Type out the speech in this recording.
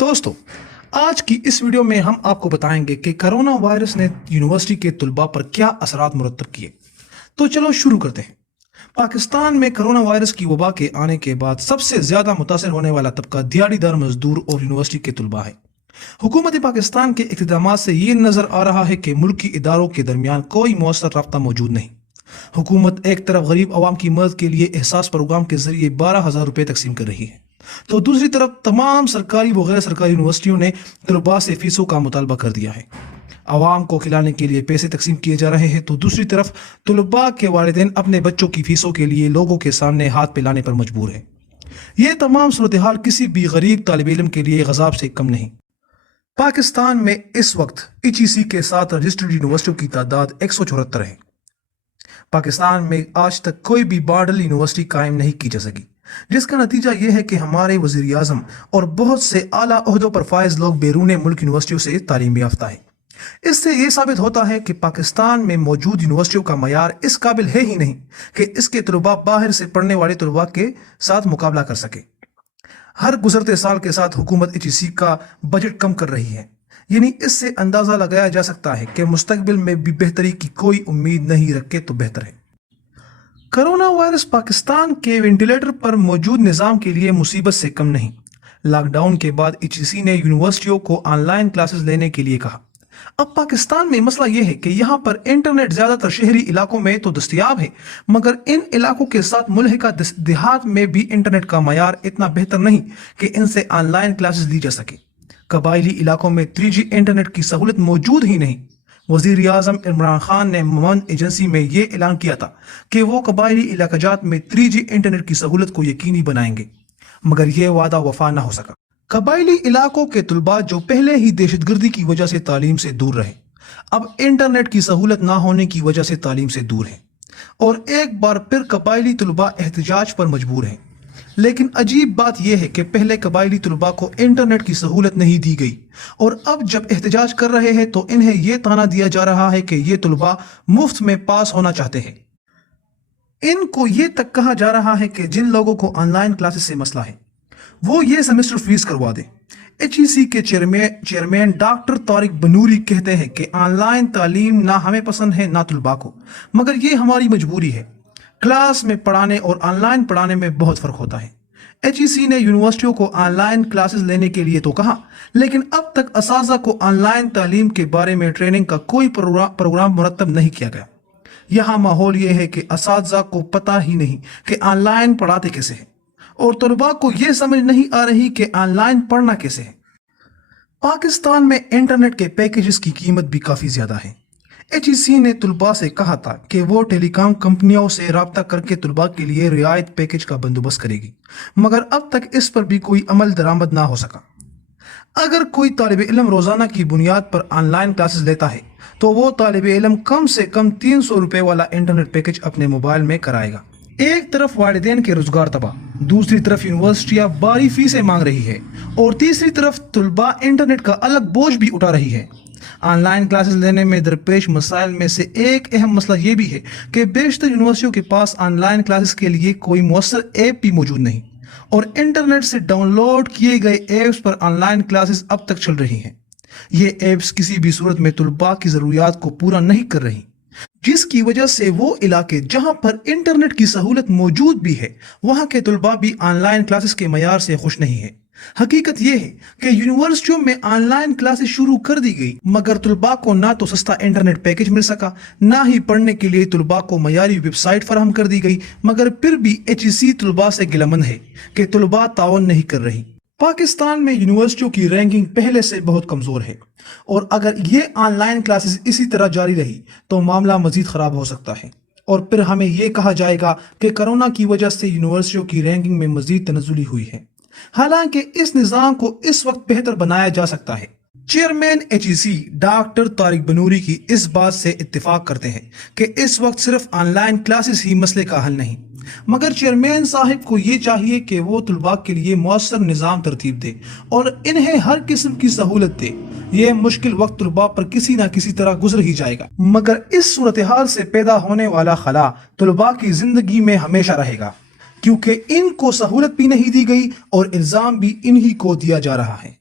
दोस्तों, आज की इस वीडियो में हम आपको बताएंगे कि कोरोना वायरस ने यूनिवर्सिटी के तुलबा पर क्या असरात मुरतब किए। तो चलो शुरू करते हैं। पाकिस्तान में कोरोना वायरस की वबा के आने के बाद सबसे ज्यादा मुतासर होने वाला तबका दिहाड़ीदार मजदूर और यूनिवर्सिटी के तुलबा है। हुकूमत पाकिस्तान के इक़दामात से ये नजर आ रहा है कि मुल्की इदारों के दरमियान कोई मौसर राब्ता मौजूद नहीं। हुकूमत एक तरफ गरीब अवाम की मदद के लिए एहसास प्रोग्राम के जरिए 12,000 रुपए तकसीम कर रही है, तो दूसरी तरफ तमाम सरकारी व गैर सरकारी यूनिवर्सिटियों ने तलबा से फीसों का मुतालबा कर दिया है। आवाम को खिलाने के लिए पैसे तकसीम किए जा रहे हैं, तो दूसरी तरफ तलबा के वालिदैन अपने बच्चों की फीसों के लिए लोगों के सामने हाथ फैलाने पर मजबूर है। ये तमाम सूरत हाल किसी भी गरीब तालिब इल्म के लिए गज़ाब से कम नहीं। पाकिस्तान में इस वक्त HEC के साथ रजिस्टर्ड यूनिवर्सिटियों की तादाद 174 है। पाकिस्तान में आज तक कोई भी मॉडल यूनिवर्सिटी कायम नहीं की जा सकी, जिसका नतीजा यह है कि हमारे वज़ीर आज़म और बहुत से आला ओहदों पर फायज लोग बैरून मुल्क यूनिवर्सिटियों से तालीम याफ्ता है। इससे यह साबित होता है कि पाकिस्तान में मौजूद यूनिवर्सिटियों का मयार इस काबिल है ही नहीं कि इसके तलबा बाहर से पढ़ने वाले तलबा के साथ मुकाबला कर सके। हर गुजरते साल के साथ हुकूमत HEC का बजट कम कर रही है, यानी इससे अंदाजा लगाया जा सकता है कि मुस्तकबिल में भी बेहतरी की कोई उम्मीद नहीं रखे तो बेहतर है। कोरोना वायरस पाकिस्तान के वेंटिलेटर पर मौजूद निज़ाम के लिए मुसीबत से कम नहीं। लॉकडाउन के बाद HEC ने यूनिवर्सिटियों को ऑनलाइन क्लासेस लेने के लिए कहा। अब पाकिस्तान में मसला यह है कि यहाँ पर इंटरनेट ज्यादातर शहरी इलाकों में तो दस्तयाब है, मगर इन इलाकों के साथ मुल्हिका देहात में भी इंटरनेट का मयार इतना बेहतर नहीं कि इनसे ऑनलाइन क्लासेस ली जा सके। कबायली इलाकों में 3G इंटरनेट की सहूलत मौजूद ही नहीं। वज़ीर आज़म इमरान खान ने ममन एजेंसी में ये ऐलान किया था कि वो कबायली इलाकाजात में 3G इंटरनेट की सहूलत को यकीनी बनाएंगे, मगर यह वादा वफा न हो सका। कबायली इलाकों के तुलबा जो पहले ही दहशतगर्दी की वजह से तालीम से दूर रहे, अब इंटरनेट की सहूलत ना होने की वजह से तालीम से दूर है, और एक बार फिर कबायली तुलबा एहतजाज पर मजबूर हैं। लेकिन अजीब बात यह है कि पहले कबायली तुलबा को इंटरनेट की सहूलत नहीं दी गई, और अब जब एहतजाज कर रहे हैं तो इन्हें यह ताना दिया जा रहा है कि ये तुलबा मुफ्त में पास होना चाहते हैं। इनको ये तक कहा जा रहा है कि जिन लोगों को ऑनलाइन क्लासेस से मसला है वो ये सेमेस्टर फीस करवा दें। HEC के चेयरमैन डॉक्टर तारिक बनूरी कहते हैं कि ऑनलाइन तालीम ना हमें पसंद है ना तुलबा को, मगर ये हमारी मजबूरी है। क्लास में पढ़ाने और ऑनलाइन पढ़ाने में बहुत फर्क होता है। HEC ने यूनिवर्सिटियों को ऑनलाइन क्लासेस लेने के लिए तो कहा, लेकिन अब तक असातिज़ा को ऑनलाइन तालीम के बारे में ट्रेनिंग का कोई प्रोग्राम मुरतब नहीं किया गया। यहाँ माहौल ये है कि असातिज़ा को पता ही नहीं कि ऑनलाइन पढ़ाते कैसे है, और तलबा को यह समझ नहीं आ रही कि ऑनलाइन पढ़ना कैसे है। पाकिस्तान में इंटरनेट के पैकेजेस की कीमत भी काफ़ी ज़्यादा है। HEC ने तलबा से कहा था कि वो टेलीकॉम कंपनियों से राब्ता करके तलबा के लिए रियायत पैकेज का बंदोबस्त करेगी, मगर अब तक इस पर भी कोई अमल दरामद ना हो सका। अगर कोई तालिब इल्म रोज़ाना की बुनियाद पर ऑनलाइन क्लासेस लेता है तो वो तालिब इल्म कम से कम 300 रुपये वाला इंटरनेट पैकेज अपने मोबाइल में कराएगा। एक तरफ वालिदैन के रोजगार तबाह, दूसरी तरफ यूनिवर्सिटियां भारी फीसें मांग रही है, और तीसरी तरफ तलबा इंटरनेट का अलग बोझ भी उठा रही है। ऑनलाइन क्लासेस लेने में दरपेश मसाइल में से एक अहम मसला ये भी है कि बेशतर यूनिवर्सिटियों के पास ऑनलाइन क्लासेस के लिए कोई मुअस्सर ऐप भी मौजूद नहीं, और इंटरनेट से डाउनलोड किए गए ऐप्स पर ऑनलाइन क्लासेस अब तक चल रही हैं। ये ऐप्स किसी भी सूरत में तलबा की ज़रूरियात को पूरा नहीं कर रही, जिसकी वजह से वो इलाके जहां पर इंटरनेट की सहूलत मौजूद भी है वहां के तलबा भी ऑनलाइन क्लासेस के मयार से खुश नहीं है। हकीकत यह है कि यूनिवर्सिटियों में ऑनलाइन क्लासेस शुरू कर दी गई, मगर तलबा को ना तो सस्ता इंटरनेट पैकेज मिल सका, ना ही पढ़ने के लिए तलबा को मयारी वेबसाइट फराहम कर दी गई, मगर फिर भी HEC तलबा से गिलामंद है कि तलबा तावन नहीं कर रही। पाकिस्तान में यूनिवर्सिटियों की रैंकिंग पहले से बहुत कमजोर है, और अगर ये ऑनलाइन क्लासेस इसी तरह जारी रही तो मामला मजीद खराब हो सकता है, और फिर हमें यह कहा जाएगा कि कोरोना की वजह से यूनिवर्सिटियों की रैंकिंग में मजीद तनज़्ज़ुली हुई है। हालांकि इस निज़ाम को इस वक्त बेहतर बनाया जा सकता है। Chairman HEC doctor Tariq Banuri की इस बात से इत्तेफाक करते हैं कि इस वक्त सिर्फ ऑनलाइन क्लासेस ही मसले का हल नहीं, मगर चेयरमैन साहिब को ये चाहिए कि वो तलबा के लिए मौसर निज़ाम तरतीब दे और इन्हें हर किस्म की सहूलत दे। ये मुश्किल वक्त तलबा पर किसी ना किसी तरह गुजर ही जाएगा, मगर इस सूरत हाल से पैदा होने वाला खला तलबा की जिंदगी में हमेशा रहेगा, क्योंकि इनको सहूलत भी नहीं दी गई और इल्जाम भी इन्हीं को दिया जा रहा है।